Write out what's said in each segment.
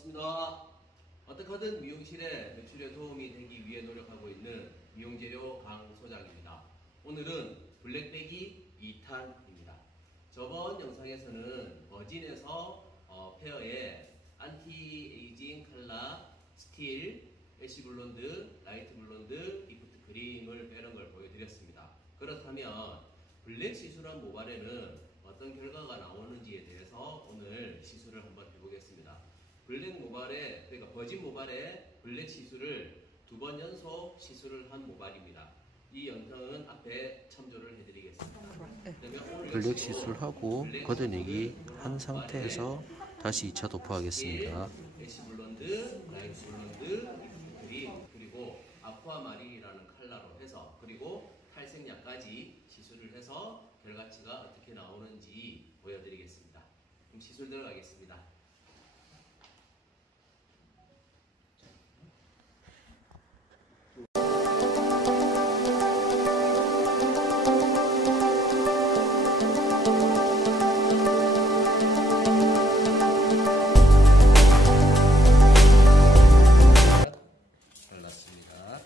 반갑습니다. 어떻게든 미용실에 매출에 도움이 되기 위해 노력하고 있는 미용재료 강 소장입니다. 오늘은 블랙배기 2탄입니다. 저번 영상에서는 버진에서 페어의 안티에이징 칼라, 스틸, 애쉬 블론드, 라이트 블론드, 리프트 크림을 빼는 걸 보여드렸습니다. 그렇다면 블랙 시술한 모발에는 어떤 결과가 나오는지에 대해서 오늘 시술을 한번 해보겠습니다. 블랙 모발에, 그러니까 버진 모발에 블랙 시술을 2번 연속 시술을 한 모발입니다. 이 영상은 앞에 첨조를 해드리겠습니다. 블랙 시술하고 걷어내기 한 상태에서 다시 2차 도포하겠습니다. 애쉬 블론드, 라이트 블론드, 리프트 크림, 그리고 아쿠아마린이라는 컬러로 해서, 그리고 탈색약까지 시술을 해서 결과치가 어떻게 나오는지 보여드리겠습니다. 그럼 시술 들어가겠습니다. 잘랐습니다.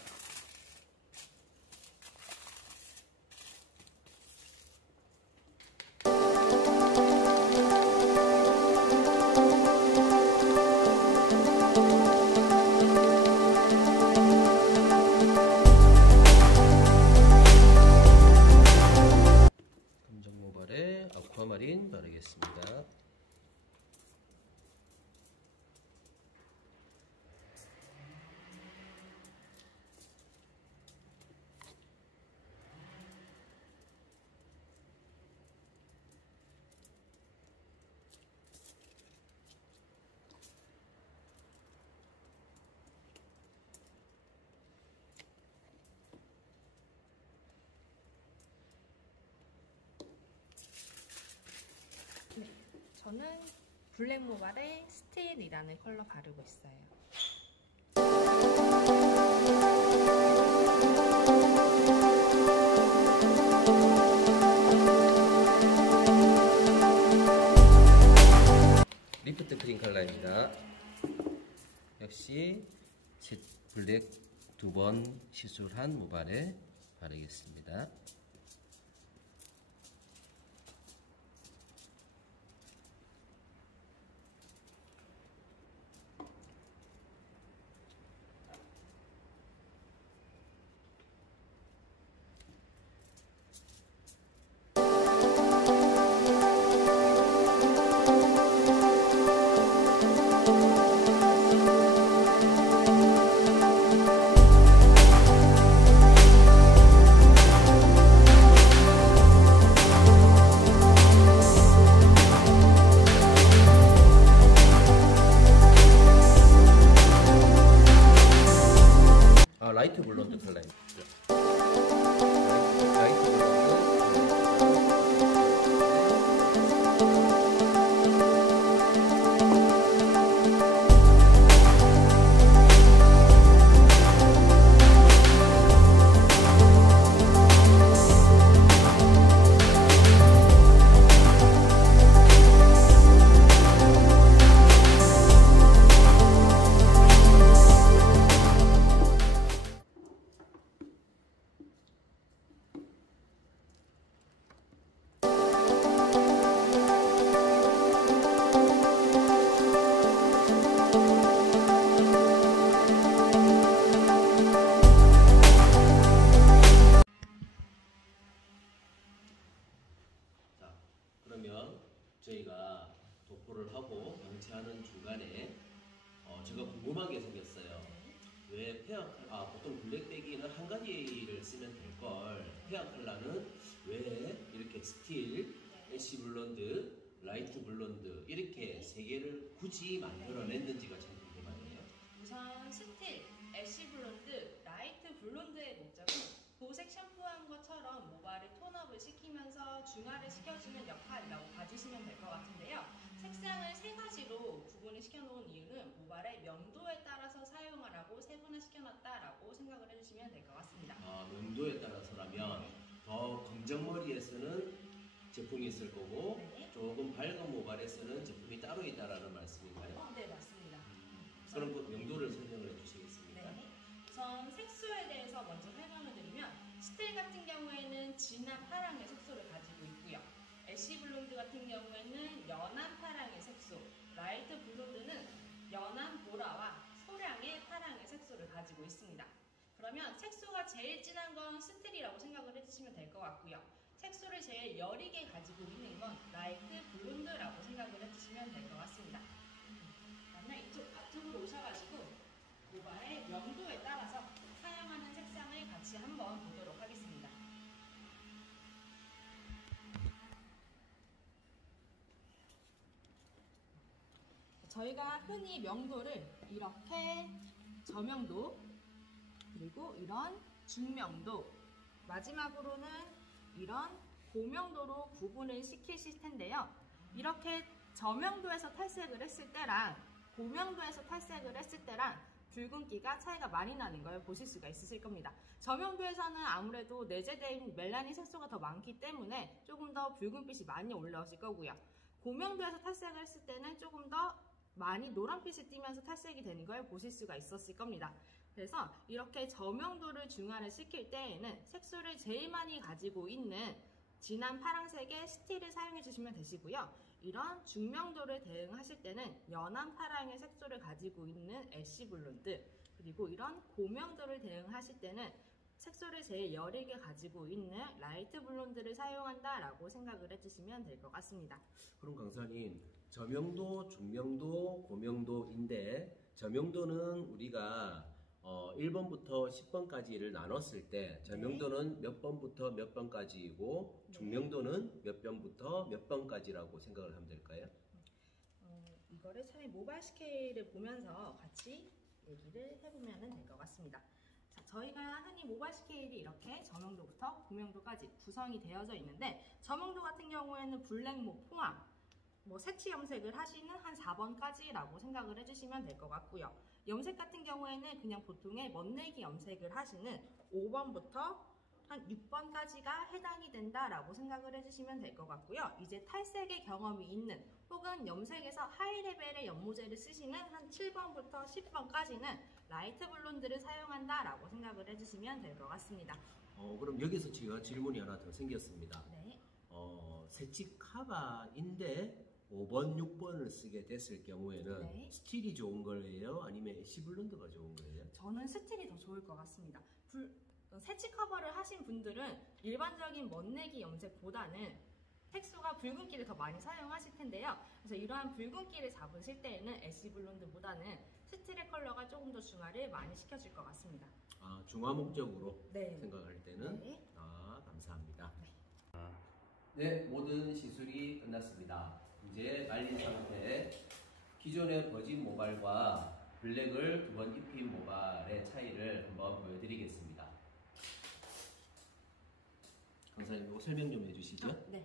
검정 모발에 아쿠아마린 바르겠습니다. 저는 블랙 모발에 스틸이라는 컬러 바르고 있어요. 리프트 크림 컬러입니다. 역시 블랙 2번 시술한 모발에 바르겠습니다. 라이트 블론드 컬러입니다. 라이트 그러면 저희가 도포를 하고 방치하는 중간에 제가 궁금한 게 생겼어요. 왜 보통 블랙배기는 한 가지를 쓰면 될 걸 페어 컬러는 왜 이렇게 스틸, 애쉬 블론드, 라이트 블론드 이렇게 세 개를 굳이 만들어냈는지가 참 궁금하네요. 우선 스틸, 애쉬 블론드, 라이트 블론드의 목적은 보색 샴푸한 것처럼 모발을 톤업을 시키면서 중화를 시켜주는 역할이라고 봐주시면 될 것 같은데요. 색상을 3가지로 구분을 시켜놓은 이유는 모발의 명도에 따라서 사용하라고 세분화 시켜놨다라고 생각을 해주시면 될 것 같습니다. 명도에 따라서라면 더 검정머리에서는 제품이 있을 거고, 네, 조금 밝은 모발에서는 제품이 따로 있다라는 말씀인가요? 네, 맞습니다. 애쉬 블론드 같은 경우에는 연한 파랑의 색소, 라이트 블론드는 연한 보라와 소량의 파랑의 색소를 가지고 있습니다. 그러면 색소가 제일 진한 건 스틸이라고 생각을 해주시면 될 것 같고요. 색소를 제일 여리게 가지고 있는 건 라이트 블론드라고 생각을 해주시면 될 것 같습니다. 그러면 이쪽 앞쪽으로 오셔가지고 모발의 명도에 따라서 사용하는 색상을 같이 한번 보도록 하겠습니다. 저희가 흔히 명도를 이렇게 저명도, 그리고 이런 중명도, 마지막으로는 이런 고명도로 구분을 시키실 텐데요. 이렇게 저명도에서 탈색을 했을 때랑 고명도에서 탈색을 했을 때랑 붉은기가 차이가 많이 나는 걸 보실 수가 있으실 겁니다. 저명도에서는 아무래도 내재된 멜라닌 색소가 더 많기 때문에 조금 더 붉은빛이 많이 올라오실 거고요. 고명도에서 탈색을 했을 때는 조금 더 많이 노란빛이 띠면서 탈색이 되는 걸 보실 수가 있었을 겁니다. 그래서 이렇게 저명도를 중화를 시킬 때에는 색소를 제일 많이 가지고 있는 진한 파란색의 스틸을 사용해 주시면 되시고요. 이런 중명도를 대응하실 때는 연한 파랑의 색소를 가지고 있는 애쉬 블론드, 그리고 이런 고명도를 대응하실 때는 색소를 제일 여리게 가지고 있는 라이트 블론드를 사용한다라고 생각을 해주시면 될 것 같습니다. 그럼 강사님, 저명도, 중명도, 고명도인데 저명도는 우리가 1번부터 10번까지를 나눴을 때 저명도는 몇 번부터 몇 번까지이고 중명도는 몇 번부터 몇 번까지라고 생각을 하면 될까요? 이거를 차라리 모발 스케일을 보면서 같이 얘기를 해보면 될 것 같습니다. 자, 저희가 흔히 모발 스케일이 이렇게 저명도부터 고명도까지 구성이 되어져 있는데, 저명도 같은 경우에는 블랙모 포함 색치 염색을 하시는 한 4번까지라고 생각을 해주시면 될 것 같고요. 염색 같은 경우에는 그냥 보통의 멋내기 염색을 하시는 5번부터 한 6번까지가 해당이 된다라고 생각을 해주시면 될 것 같고요. 이제 탈색의 경험이 있는 혹은 염색에서 하이 레벨의 연모제를 쓰시는 한 7번부터 10번까지는 라이트 블론드를 사용한다라고 생각을 해주시면 될 것 같습니다. 그럼 여기서 제가 질문이 하나 더 생겼습니다. 네. 새치 카바인데 5번, 6번을 쓰게 됐을 경우에는 네. 스틸이 좋은 거예요? 아니면 애쉬 블론드가 좋은 거예요? 저는 스틸이 더 좋을 것 같습니다. 새치 커버를 하신 분들은 일반적인 멋내기 염색보다는 색소가 붉은기를 더 많이 사용하실 텐데요. 그래서 이러한 붉은기를 잡으실 때에는 애쉬 블론드보다는 스틸의 컬러가 조금 더 중화를 많이 시켜줄 것 같습니다. 중화 목적으로 네. 생각할 때는? 네. 감사합니다. 네, 모든 시술이 끝났습니다. 이제 말린 상태에 기존의 버진 모발과 블랙을 2번 입힌 모발의 차이를 한번 보여드리겠습니다. 강사님, 이거 설명 좀 해주시죠. 네.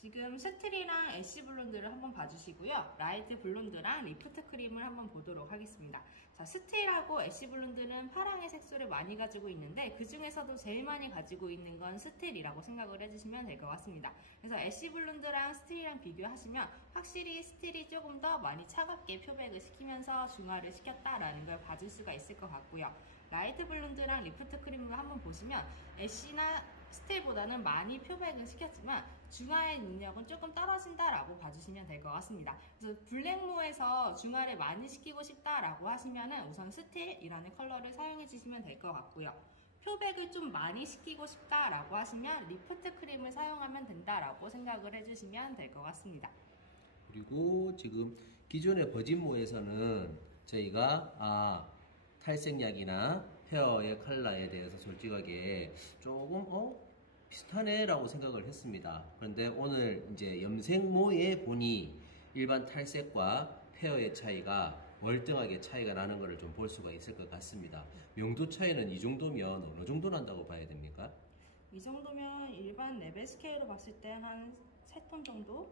지금 스틸이랑 애쉬 블론드를 한번 봐주시고요. 라이트 블론드랑 리프트 크림을 한번 보도록 하겠습니다. 자, 스틸하고 애쉬 블론드는 파랑의 색소를 많이 가지고 있는데 그 중에서도 제일 많이 가지고 있는 건 스틸이라고 생각을 해주시면 될 것 같습니다. 그래서 애쉬 블론드랑 스틸이랑 비교하시면 확실히 스틸이 조금 더 많이 차갑게 표백을 시키면서 중화를 시켰다라는 걸 봐줄 수가 있을 것 같고요. 라이트 블론드랑 리프트 크림을 한번 보시면 애쉬나 스틸보다는 많이 표백은 시켰지만 중화의 능력은 조금 떨어진다라고 봐주시면 될 것 같습니다. 그래서 블랙모에서 중화를 많이 시키고 싶다라고 하시면은 우선 스틸이라는 컬러를 사용해 주시면 될 것 같고요. 표백을 좀 많이 시키고 싶다라고 하시면 리프트 크림을 사용하면 된다라고 생각을 해주시면 될 것 같습니다. 그리고 지금 기존의 버진모에서는 저희가 탈색약이나 헤어의 컬러에 대해서 솔직하게 조금 비슷하네 라고 생각을 했습니다. 그런데 오늘 이제 염색모에 보니 일반 탈색과 헤어의 차이가 월등하게 차이가 나는 것을 좀 볼 수가 있을 것 같습니다. 명도 차이는 이 정도면 어느 정도 난다고 봐야 됩니까? 이 정도면 일반 레벨 스케일로 봤을 때 한 3톤 정도?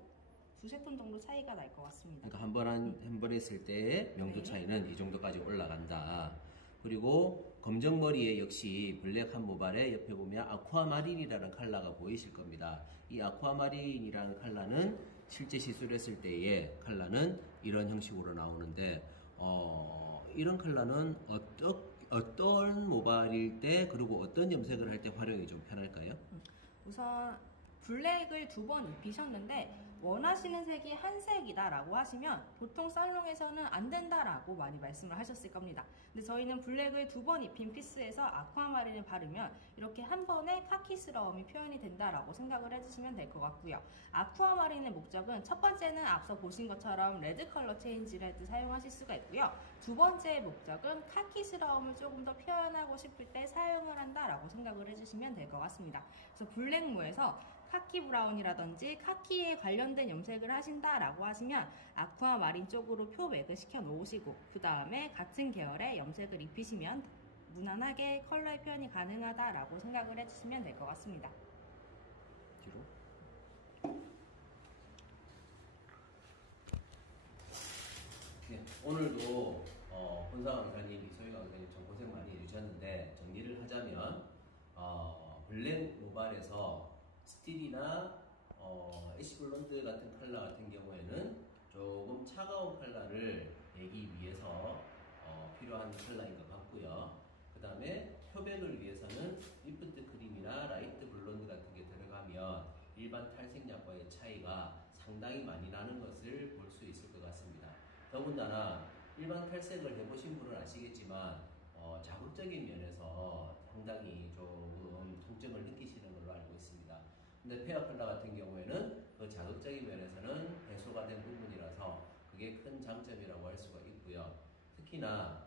2~3톤 정도 차이가 날 것 같습니다. 그러니까 한 번 했을 때의 명도 차이는 이 정도까지 올라간다. 그리고 검정머리에 역시 블랙한 모발에 옆에 보면 아쿠아마린이라는 컬러가 보이실 겁니다. 이 아쿠아마린이라는 컬러는 실제 시술했을 때의 컬러는 이런 형식으로 나오는데 이런 컬러는 어떤 모발일 때 그리고 어떤 염색을 할 때 활용이 좀 편할까요? 우선 블랙을 2번 입히셨는데 원하시는 색이 한 색이다 라고 하시면 보통 살롱에서는 안 된다라고 많이 말씀을 하셨을 겁니다. 근데 저희는 블랙을 2번 입힌 피스에서 아쿠아마린을 바르면 이렇게 한 번에 카키스러움이 표현이 된다라고 생각을 해주시면 될 것 같고요. 아쿠아마린의 목적은 첫 번째는 앞서 보신 것처럼 레드 컬러 체인지 레드 사용하실 수가 있고요. 두 번째의 목적은 카키스러움을 조금 더 표현하고 싶을 때 사용을 한다라고 생각을 해주시면 될 것 같습니다. 그래서 블랙무에서 카키 브라운이라든지 카키에 관련된 염색을 하신다라고 하시면 아쿠아마린 쪽으로 표백을 시켜 놓으시고 그 다음에 같은 계열의 염색을 입히시면 무난하게 컬러의 표현이 가능하다라고 생각을 해주시면 될 것 같습니다. 뒤로. 네, 오늘도 본사 강사님, 이소희 강사님 좀 고생 많이 해주셨는데 정리를 하자면 블랙 모발에서 스틸이나 애쉬블론드 같은 컬러 같은 경우에는 조금 차가운 컬러를 내기 위해서 필요한 컬러인 것 같고요. 그 다음에 표백을 위해서는 리프트 크림이나 라이트 블론드 같은 게 들어가면 일반 탈색약과의 차이가 상당히 많이 나는 것을 볼 수 있을 것 같습니다. 더군다나 일반 탈색을 해보신 분은 아시겠지만 자극적인 면에서 상당히 조금 통증을 느끼시는 걸로 알고 있습니다. 근데 페어 컬러 같은 경우에는 그 자극적인 면에서는 해소가 된 부분이라서 그게 큰 장점이라고 할 수가 있고요. 특히나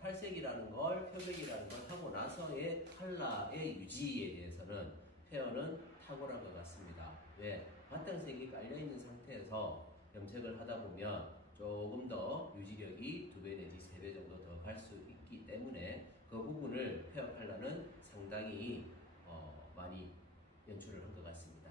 탈색이라는 걸, 표백이라는 걸 하고 나서의 컬러의 유지에 대해서는 페어는 탁월한 것 같습니다. 왜? 바탕색이 깔려있는 상태에서 염색을 하다 보면 조금 더 유지력이 2배 내지 3배 정도 더 갈 수 있기 때문에 그 부분을 페어 컬러는 상당히 많이 연출을 한 것 같습니다.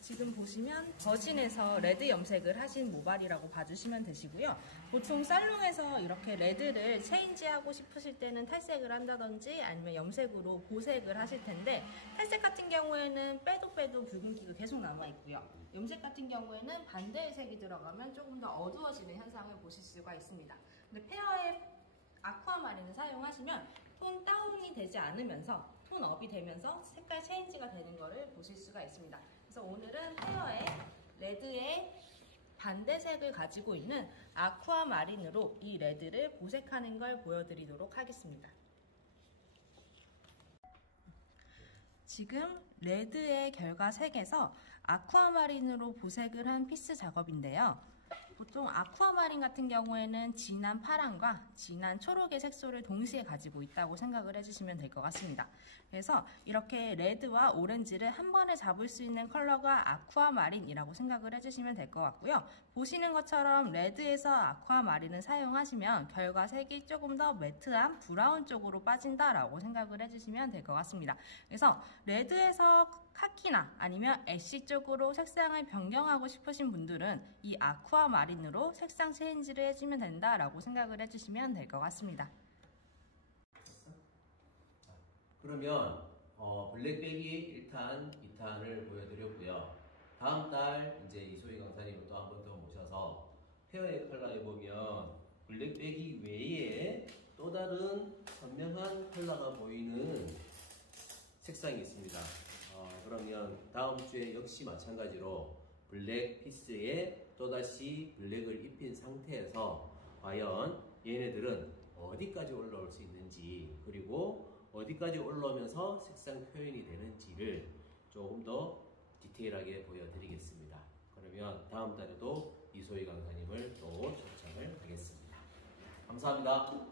지금 보시면 버진에서 레드 염색을 하신 모발이라고 봐주시면 되시고요. 보통 살롱에서 이렇게 레드를 체인지하고 싶으실 때는 탈색을 한다든지 아니면 염색으로 보색을 하실 텐데 탈색 같은 경우에는 빼도 붉은기가 계속 남아있고요. 염색 같은 경우에는 반대의 색이 들어가면 조금 더 어두워지는 현상을 보실 수가 있습니다. 근데 페어의 아쿠아마린을 사용하시면 톤 다운이 되지 않으면서 톤 업이 되면서 색깔 체인지가 되는 것을 보실 수가 있습니다. 그래서 오늘은 페어의 레드의 반대색을 가지고 있는 아쿠아마린으로 이 레드를 보색하는 걸 보여드리도록 하겠습니다. 지금 레드의 결과색에서 아쿠아마린으로 보색을 한 피스 작업인데요. 보통 아쿠아마린 같은 경우에는 진한 파랑과 진한 초록의 색소를 동시에 가지고 있다고 생각을 해주시면 될 것 같습니다. 그래서 이렇게 레드와 오렌지를 한 번에 잡을 수 있는 컬러가 아쿠아마린이라고 생각을 해주시면 될 것 같고요. 보시는 것처럼 레드에서 아쿠아마린을 사용하시면 결과색이 조금 더 매트한 브라운 쪽으로 빠진다라고 생각을 해주시면 될 것 같습니다. 그래서 레드에서 카키나 아니면 애쉬 쪽으로 색상을 변경하고 싶으신 분들은 이 아쿠아마린으로 색상 체인지를 해주면 된다라고 생각을 해주시면 될 것 같습니다. 그러면 블랙백이 1탄, 2탄을 보여드렸고요. 다음 달 이제 이소희 강사님을 또 한 번 더 모셔서 페어의 컬러에 보면 블랙백이 외에 또 다른 선명한 컬러가 보이는 색상이 있습니다. 그러면 다음 주에 역시 마찬가지로 블랙 피스에 또다시 블랙을 입힌 상태에서 과연 얘네들은 어디까지 올라올 수 있는지 그리고 어디까지 올라오면서 색상 표현이 되는지를 조금 더 디테일하게 보여드리겠습니다. 그러면 다음 달에도 이소희 강사님을 또 초청을 하겠습니다. 감사합니다.